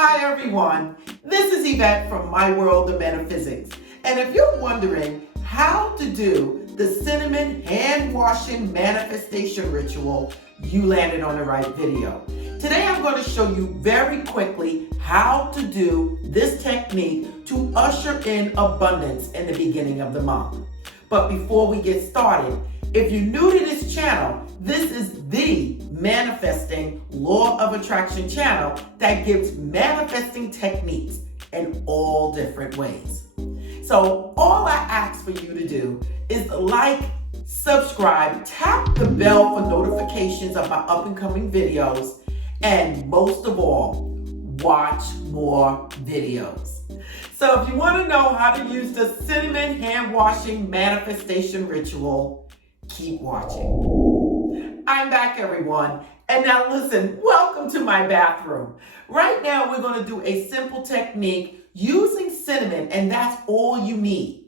Hi everyone, this is Yvette from My World of Metaphysics. And if you're wondering how to do the cinnamon hand washing manifestation ritual, you landed on the right video. Today I'm going to show you very quickly how to do this technique to usher in abundance in the beginning of the month. But before we get started, if you're new to this channel, this is the manifesting law of attraction channel that gives manifesting techniques in all different ways. So all I ask for you to do is like, subscribe, tap the bell for notifications of my up and coming videos, and most of all, watch more videos. So if you want to know how to use the cinnamon hand washing manifestation ritual, keep watching. I'm back, everyone. And now listen, welcome to my bathroom. Right now, we're going to do a simple technique using cinnamon, and that's all you need.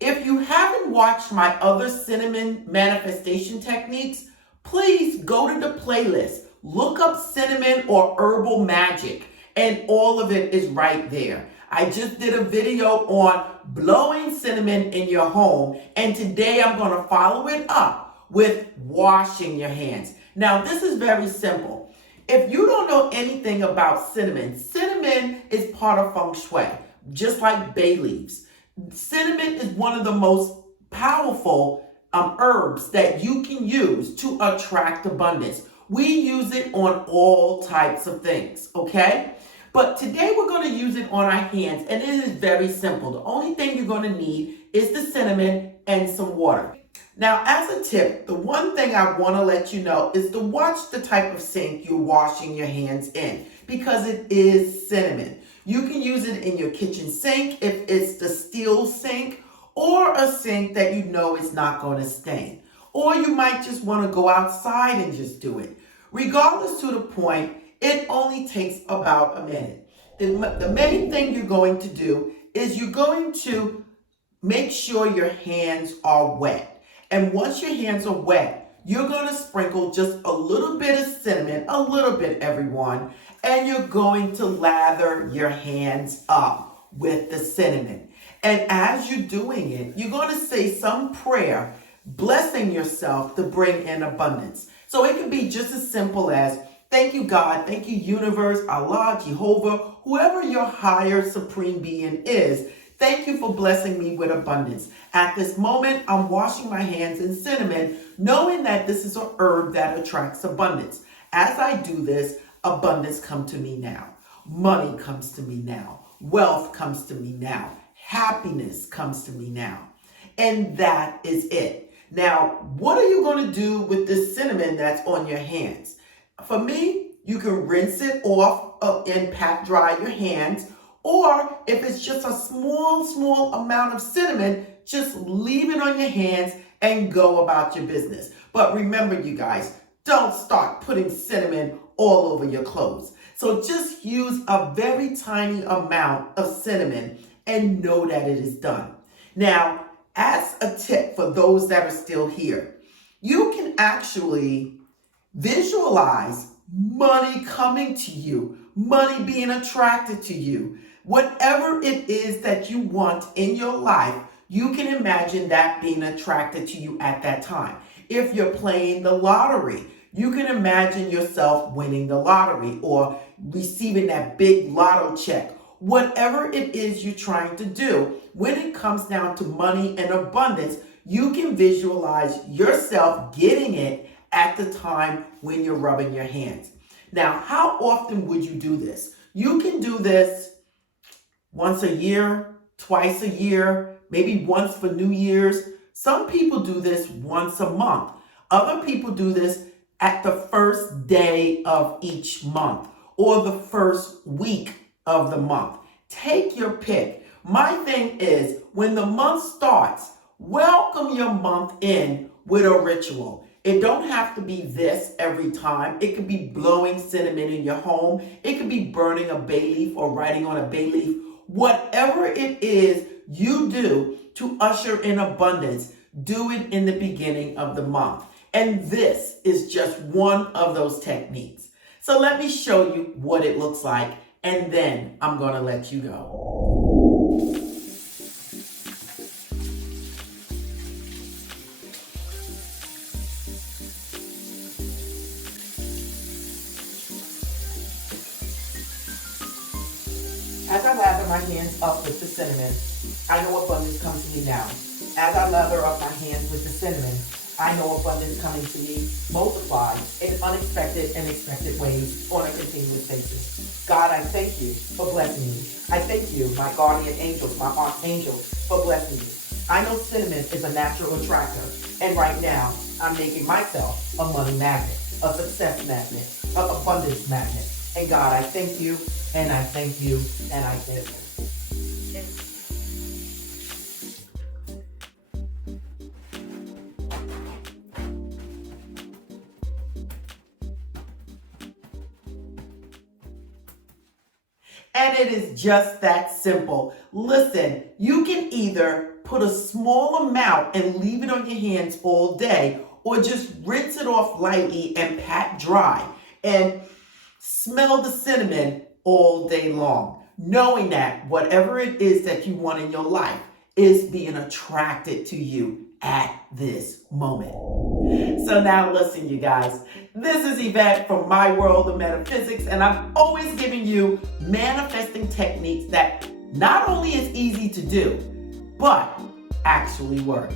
If you haven't watched my other cinnamon manifestation techniques, please go to the playlist, look up cinnamon or herbal magic, and all of it is right there. I just did a video on blowing cinnamon in your home, and today I'm going to follow it up with washing your hands. Now, this is very simple. If you don't know anything about cinnamon, cinnamon is part of feng shui, just like bay leaves. Cinnamon is one of the most powerful herbs that you can use to attract abundance. We use it on all types of things, okay? But today we're going to use it on our hands, and it is very simple. The only thing you're going to need is the cinnamon and some water. Now, as a tip, the one thing I want to let you know is to watch the type of sink you're washing your hands in, because it is cinnamon. You can use it in your kitchen sink if it's the steel sink, or a sink that you know is not going to stain. Or you might just want to go outside and just do it. Regardless to the point, it only takes about a minute. The main thing you're going to do is you're going to make sure your hands are wet. And once your hands are wet, you're going to sprinkle just a little bit of cinnamon, a little bit, everyone, and you're going to lather your hands up with the cinnamon. And as you're doing it, you're going to say some prayer, blessing yourself to bring in abundance. So it can be just as simple as, thank you, God. Thank you, universe, Allah, Jehovah, whoever your higher supreme being is. Thank you for blessing me with abundance. At this moment, I'm washing my hands in cinnamon, knowing that this is an herb that attracts abundance. As I do this, abundance comes to me now. Money comes to me now. Wealth comes to me now. Happiness comes to me now. And that is it. Now, what are you going to do with this cinnamon that's on your hands? For me, you can rinse it off and pat dry your hands. Or if it's just a small amount of cinnamon, just leave it on your hands and go about your business. But remember, you guys, don't start putting cinnamon all over your clothes. So just use a very tiny amount of cinnamon and know that it is done. Now, as a tip for those that are still here, you can actually visualize money coming to you, money being attracted to you. Whatever it is that you want in your life, you can imagine that being attracted to you at that time. If you're playing the lottery, you can imagine yourself winning the lottery or receiving that big lotto check. Whatever it is you're trying to do, when it comes down to money and abundance, you can visualize yourself getting it at the time when you're rubbing your hands. Now, how often would you do this? You can do this once a year, twice a year, maybe once for New Year's. Some people do this once a month. Other people do this at the first day of each month or the first week of the month. Take your pick. My thing is, when the month starts, welcome your month in with a ritual. It don't have to be this every time. It could be blowing cinnamon in your home. It could be burning a bay leaf or writing on a bay leaf. Whatever it is you do to usher in abundance, do it in the beginning of the month. And this is just one of those techniques. So let me show you what it looks like and then I'm going to let you go. As I lather my hands up with the cinnamon, I know abundance comes to me now. As I lather up my hands with the cinnamon, I know abundance coming to me, multiplied in unexpected and expected ways on a continuous basis. God, I thank you for blessing me. I thank you, my guardian angels, my archangels, for blessing me. I know cinnamon is a natural attractor, and right now, I'm making myself a money magnet, a success magnet, an abundance magnet. And God, I thank you, and I thank you, and I thank you. And it is just that simple. Listen, you can either put a small amount and leave it on your hands all day, or just rinse it off lightly and pat dry and smell the cinnamon all day long, knowing that whatever it is that you want in your life is being attracted to you at this moment. So now listen, you guys, this is Yvette from My World of Metaphysics, and I'm always giving you manifesting techniques that not only is easy to do, but actually work.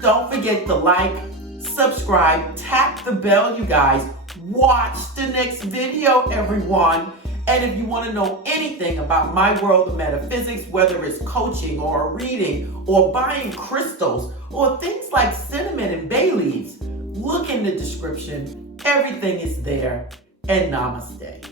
Don't forget to like, subscribe, tap the bell, you guys. Watch the next video, everyone. And if you want to know anything about My World of Metaphysics, whether it's coaching or a reading or buying crystals or things like cinnamon and bay leaves, look in the description. Everything is there. And namaste.